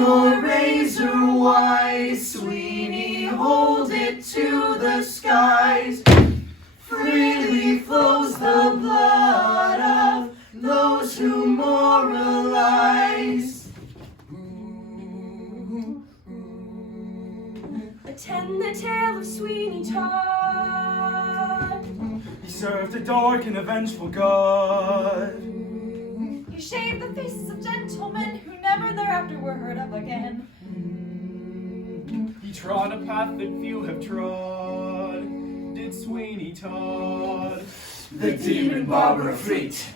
your razor wise, Sweeney, hold it to the skies. Freely flows the blood of those who moralize. Attend the tale of Sweeney Todd. He served a dark and a vengeful God. He shaved the faces of gentlemen who never thereafter were heard of again. He trod a path that few have trod. Did Sweeney Todd. The demon barber of Fleet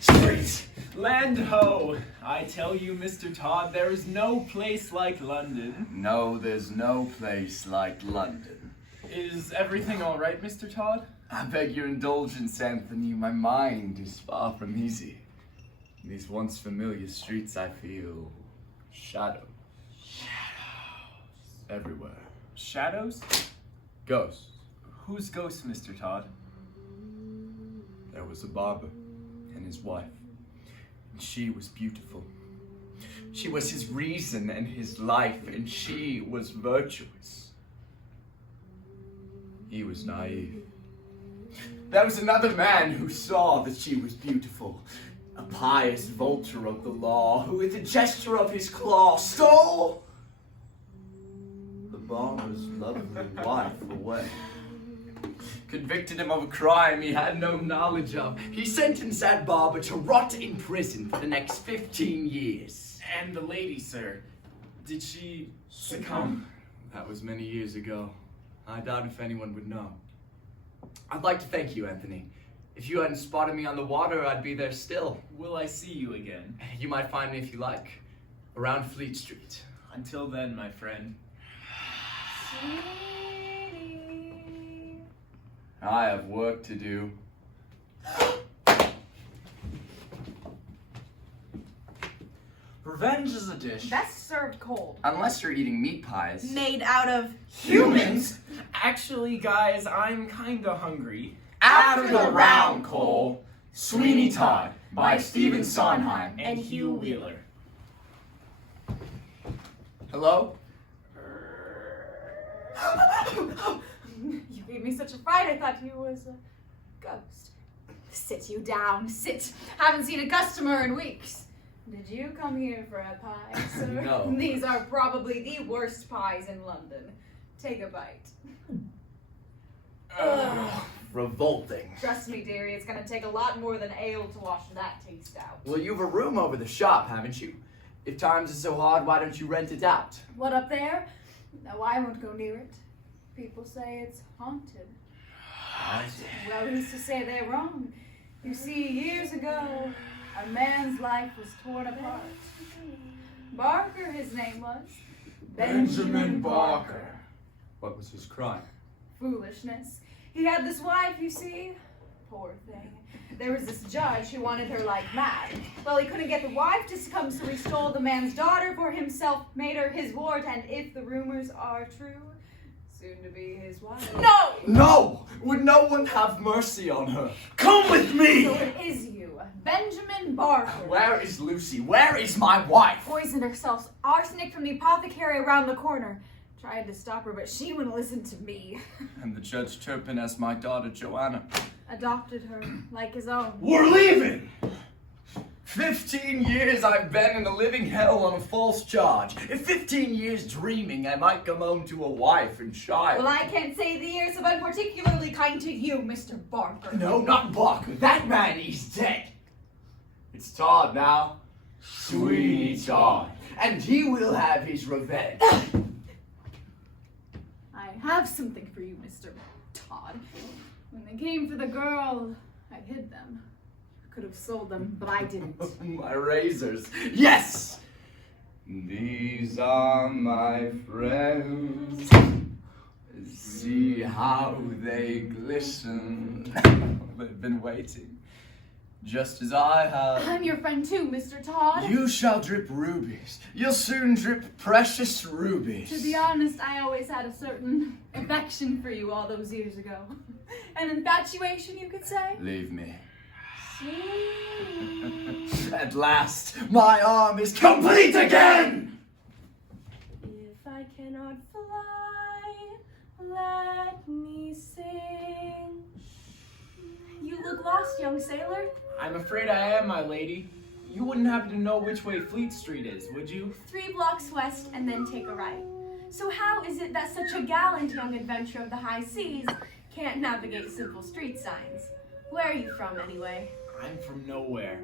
Street. Land ho! I tell you, Mr. Todd, there is no place like London. No, there's no place like London. Is everything all right, Mr. Todd? I beg your indulgence, Anthony. My mind is far from easy. In these once familiar streets, I feel shadows. Everywhere. Shadows? Ghosts. Whose ghost, Mr. Todd? There was a barber and his wife. And she was beautiful. She was his reason and his life, and she was virtuous. He was naive. There was another man who saw that she was beautiful. A pious vulture of the law, who with a gesture of his claw stole the barber's lovely wife away. Convicted him of a crime he had no knowledge of. He sentenced that barber to rot in prison for the next 15 years. And the lady, sir, did she succumb? That was many years ago. I doubt if anyone would know. I'd like to thank you, Anthony. If you hadn't spotted me on the water, I'd be there still. Will I see you again? You might find me if you like, around Fleet Street. Until then, my friend. I have work to do. Revenge is a dish. That's served cold. Unless you're eating meat pies. Made out of Humans? Actually, guys, I'm kinda hungry. After the round, Cole. Sweeney Todd by Stephen Sondheim. And Hugh Wheeler. Hello? You gave me such a fright, I thought you was a ghost. Sit you down, sit. Haven't seen a customer in weeks. Did you come here for a pie, sir? No. These are probably the worst pies in London. Take a bite. Ugh. Revolting. Trust me, dearie, it's gonna take a lot more than ale to wash that taste out. Well, you've a room over the shop, haven't you? If times are so hard, why don't you rent it out? What up there? No, I won't go near it. People say it's haunted. Well, who's to say they're wrong? You see, years ago, a man's life was torn apart. Barker, his name was. Benjamin Barker. What was his crime? Foolishness. He had this wife, you see. Poor thing. There was this judge who wanted her like mad. Well, he couldn't get the wife to succumb, so he stole the man's daughter for himself, made her his ward, and if the rumors are true, soon to be his wife. No! No! Would no one have mercy on her? Come with me! So it is you, Benjamin Barker. Where is Lucy? Where is my wife? Poisoned herself, arsenic from the apothecary around the corner. Tried to stop her, but she wouldn't listen to me. And the Judge Turpin as my daughter Joanna. Adopted her, like his own. We're leaving! 15 years I've been in a living hell on a false charge. In 15 years dreaming I might come home to a wife and child. Well, I can't say the years have been particularly kind to you, Mr. Barker. No, not Barker. That man, he's dead. It's Todd now. Sweeney Todd. And he will have his revenge. I have something for you, Mr. Todd. When they came for the girl, I hid them. I could have sold them, but I didn't. My razors. Yes! These are my friends. See how they glisten. They've been waiting. Just as I have. I'm your friend too, Mr. Todd. You shall drip rubies. You'll soon drip precious rubies. To be honest, I always had a certain affection for you all those years ago. An infatuation, you could say? Leave me. Sweet. At last, my arm is complete again! I cannot fly, let me sing. You look lost, young sailor. I'm afraid I am, my lady. You wouldn't happen to know which way Fleet Street is, would you? 3 blocks west and then take a right. So how is it that such a gallant young adventurer of the high seas can't navigate simple street signs? Where are you from, anyway? I'm from nowhere.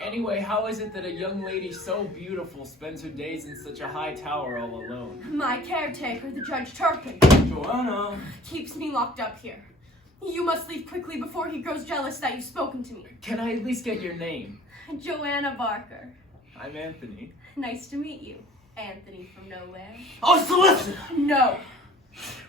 Anyway, how is it that a young lady so beautiful spends her days in such a high tower all alone? My caretaker, the Judge Turpin, Joanna! keeps me locked up here. You must leave quickly before he grows jealous that you've spoken to me. Can I at least get your name? Joanna Barker. I'm Anthony. Nice to meet you, Anthony from nowhere. Oh, so listen! No.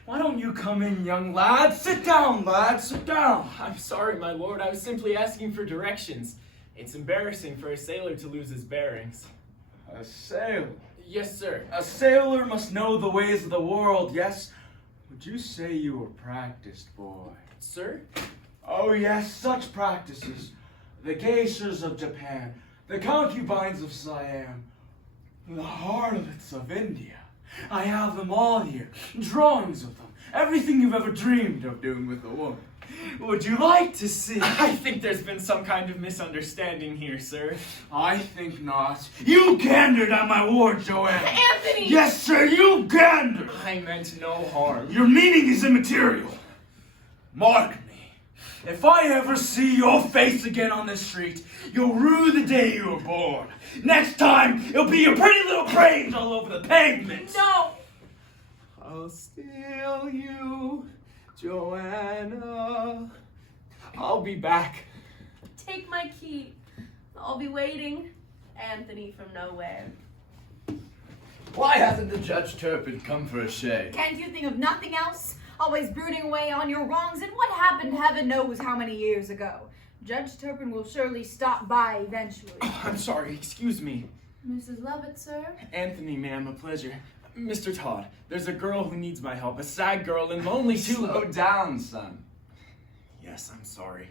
Why don't you come in, young lad? Sit down, lad, sit down. I'm sorry, my lord. I was simply asking for directions. It's embarrassing for a sailor to lose his bearings. A sailor? Yes, sir. A sailor must know the ways of the world, yes? Would you say you were practiced, boy? Sir? Oh, yes, such practices. The geishas of Japan, the concubines of Siam, the harlots of India. I have them all here, drawings of them, everything you've ever dreamed of doing with a woman. Would you like to see? I think there's been some kind of misunderstanding here, sir. I think not. You gandered at my ward, Joanne. Anthony! Yes, sir, you gandered. I meant no harm. Your meaning is immaterial. Mark me. If I ever see your face again on this street, you'll rue the day you were born. Next time, it'll be your pretty little brains all over the pavement. No! I'll steal you, Joanna. I'll be back. Take my key. I'll be waiting. Anthony from nowhere. Why hasn't the Judge Turpin come for a shave? Can't you think of nothing else? Always brooding away on your wrongs, and what happened heaven knows how many years ago. Judge Turpin will surely stop by eventually. I'm sorry, excuse me. Mrs. Lovett, sir? Anthony, ma'am, a pleasure. Mr. Todd, there's a girl who needs my help, a sad girl and lonely too. Slow down, son. Yes, I'm sorry.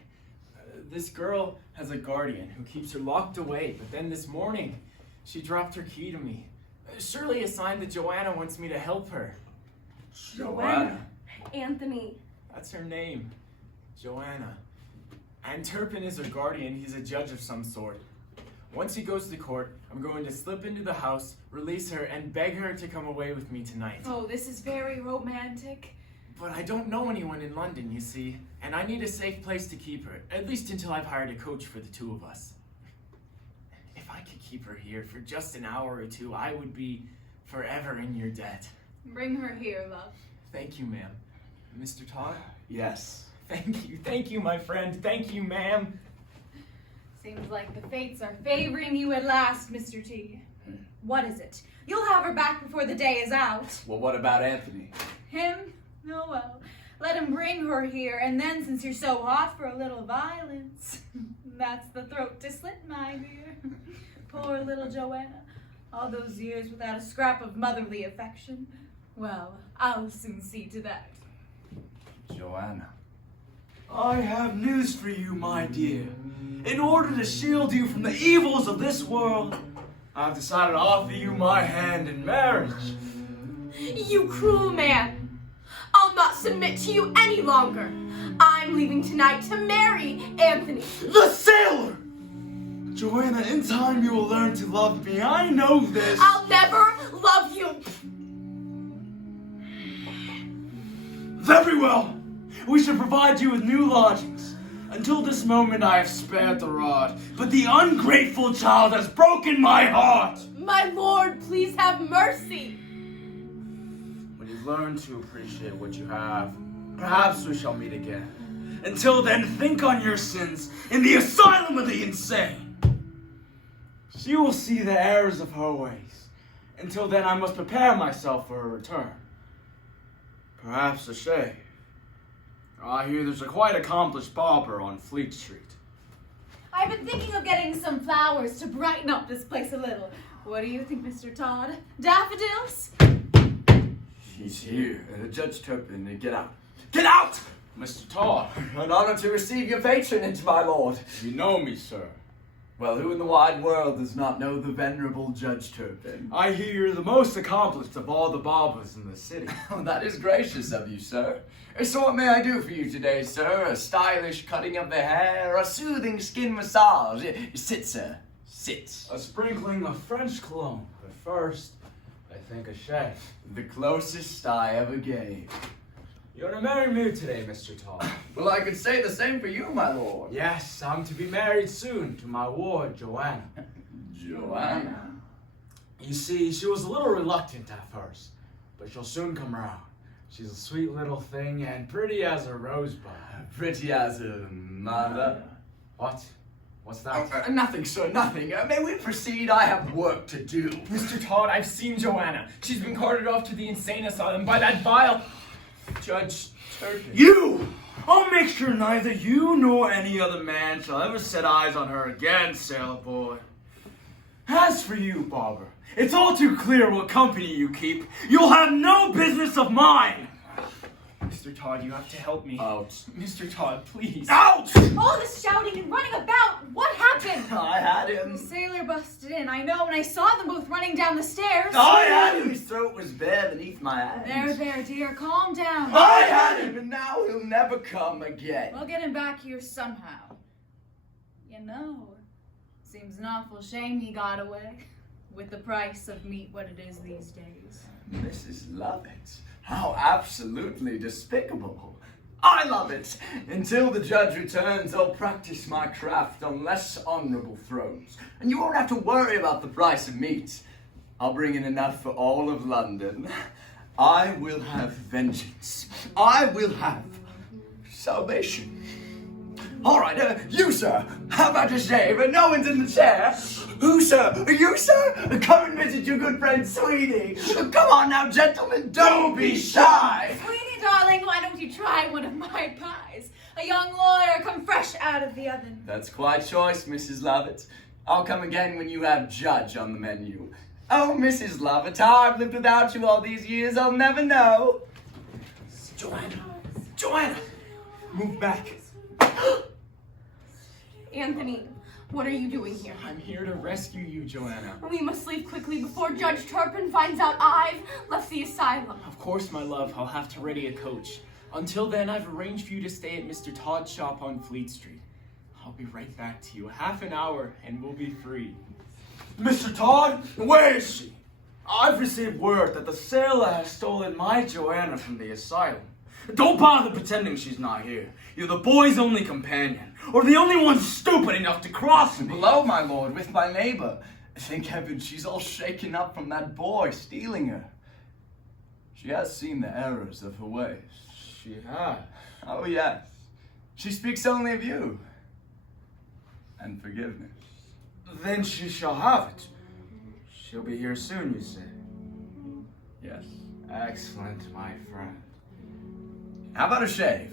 This girl has a guardian who keeps her locked away, but then this morning, she dropped her key to me. Surely a sign that Joanna wants me to help her. Joanna? Anthony. That's her name, Joanna. And Turpin is her guardian. He's a judge of some sort. Once he goes to court, I'm going to slip into the house, release her, and beg her to come away with me tonight. Oh, this is very romantic. But I don't know anyone in London, you see, and I need a safe place to keep her, at least until I've hired a coach for the two of us. If I could keep her here for just an hour or two, I would be forever in your debt. Bring her here, love. Thank you, ma'am. Mr. Todd? Yes. Thank you, my friend. Thank you, ma'am. Seems like the fates are favoring you at last, Mr. T. What is it? You'll have her back before the day is out. Well, what about Anthony? Him? Oh well. Let him bring her here, and then since you're so hot for a little violence, that's the throat to slit, my dear. Poor little Joanna. All those years without a scrap of motherly affection. Well, I'll soon see to that. Joanna. I have news for you, my dear. In order to shield you from the evils of this world, I've decided to offer you my hand in marriage. You cruel man. I'll not submit to you any longer. I'm leaving tonight to marry Anthony. The sailor! Joanna, in time you will learn to love me. I know this. I'll never love you. Very well. We shall provide you with new lodgings. Until this moment I have spared the rod, but the ungrateful child has broken my heart. My lord, please have mercy. When you learn to appreciate what you have, perhaps we shall meet again. Until then, think on your sins in the asylum of the insane. She will see the errors of her ways. Until then, I must prepare myself for her return. Perhaps a shave. I hear there's a quite accomplished barber on Fleet Street. I've been thinking of getting some flowers to brighten up this place a little. What do you think, Mr. Todd? Daffodils? He's here. Judge Turpin, get out. Get out! Mr. Todd. An honor to receive your patronage, my lord. You know me, sir. Well, who in the wide world does not know the venerable Judge Turpin? I hear you're the most accomplished of all the barbers in the city. Oh, that is gracious of you, sir. So what may I do for you today, sir? A stylish cutting of the hair, a soothing skin massage? Sit, sir. Sit. A sprinkling of French cologne, but first, I think a shave. The closest I ever gave. You're in a merry mood today, Mr. Todd. Well, I could say the same for you, my lord. Yes, I'm to be married soon to my ward, Joanna. Joanna. You see, she was a little reluctant at first, but she'll soon come around. She's a sweet little thing and pretty as a rosebud. Pretty as a mother. What? What's that? Nothing, sir, nothing. May we proceed? I have work to do. Mr. Todd, I've seen Joanna. She's been carted off to the insane asylum by that vile Judge Turpin. You! I'll make sure neither you nor any other man shall ever set eyes on her again, sailor boy. As for you, barber, it's all too clear what company you keep. You'll have no business of mine! Mr. Todd, you have to help me. Out. Mr. Todd, please. Out! All this shouting and running about, what happened? I had The him. sailor busted in, I know, and I saw them both running down the stairs. I had him. His throat was bare beneath my hands. There, dear, calm down. I had him, and now he'll never come again. We'll get him back here somehow. You know, seems an awful shame he got away. With the price of meat what it is these days. Mrs. Lovett, how absolutely despicable. I love it. Until the judge returns, I'll practice my craft on less honorable thrones. And you won't have to worry about the price of meat. I'll bring in enough for all of London. I will have vengeance. I will have salvation. All right, you, sir. How about a shave? No one's in the chair. Who, sir? You, sir? Come and visit your good friend Sweeney. Come on now, gentlemen. Don't be shy. Sweeney, darling, why don't you try one of my pies? A young lawyer come fresh out of the oven. That's quite choice, Mrs. Lovett. I'll come again when you have judge on the menu. Oh, Mrs. Lovett, how I've lived without you all these years, I'll never know. Joanna, move back. Anthony, what are you doing here? I'm here to rescue you, Joanna. We must leave quickly before Judge Turpin finds out I've left the asylum. Of course, my love, I'll have to ready a coach. Until then, I've arranged for you to stay at Mr. Todd's shop on Fleet Street. I'll be right back to you. Half an hour, and we'll be free. Mr. Todd, where is she? I've received word that the sailor has stolen my Joanna from the asylum. Don't bother pretending she's not here. You're the boy's only companion, or the only one stupid enough to cross me. Below, my lord, with my neighbor. Thank heaven she's all shaken up from that boy stealing her. She has seen the errors of her ways. She has. Oh, yes. She speaks only of you. And forgiveness. Then she shall have it. She'll be here soon, you say? Yes. Excellent, my friend. How about a shave?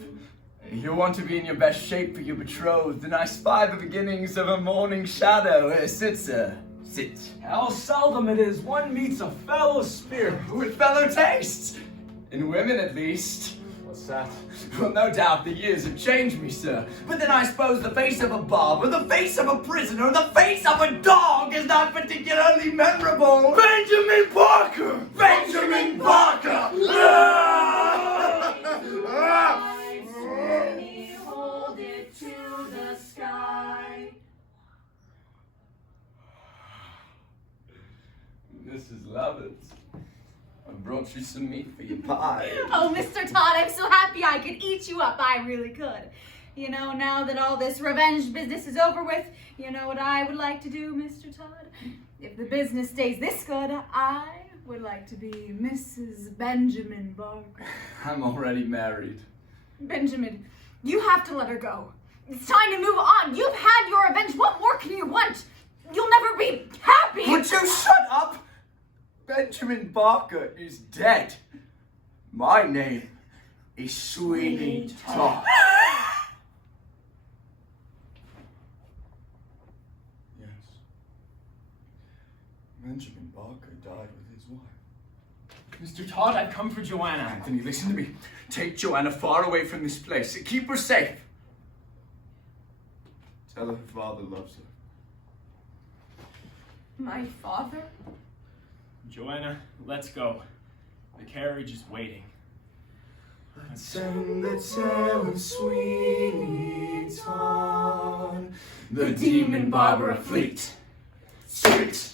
You'll want to be in your best shape for your betrothed, and I spy the beginnings of a morning shadow. Sit, sir. Sit. How seldom it is one meets a fellow spirit. With fellow tastes. In women, at least. What's that? Well, no doubt the years have changed me, sir. But then I suppose the face of a barber, the face of a prisoner, the face of a dog is not particularly memorable. Benjamin Barker! Benjamin Barker! Sweeney, hold it to the sky. Mrs. Lovett, I brought you some meat for your pie. Oh, Mr. Todd, I'm so happy I could eat you up. I really could. You know, now that all this revenge business is over with, you know what I would like to do, Mr. Todd? If the business stays this good, I would like to be Mrs. Benjamin Barker. I'm already married. Benjamin, you have to let her go. It's time to move on. You've had your revenge. What more can you want? You'll never be happy. Would you shut up? Benjamin Barker is dead. My name is Sweeney Todd. Yes. Benjamin Barker died with his wife. Mr. Todd, I've come for Joanna. Anthony, listen to me. Take Joanna far away from this place. Keep her safe. Tell her father loves her. My father? Joanna, let's go. The carriage is waiting. Let's sing the tale of Sweeney Todd, the demon barber of Fleet Street.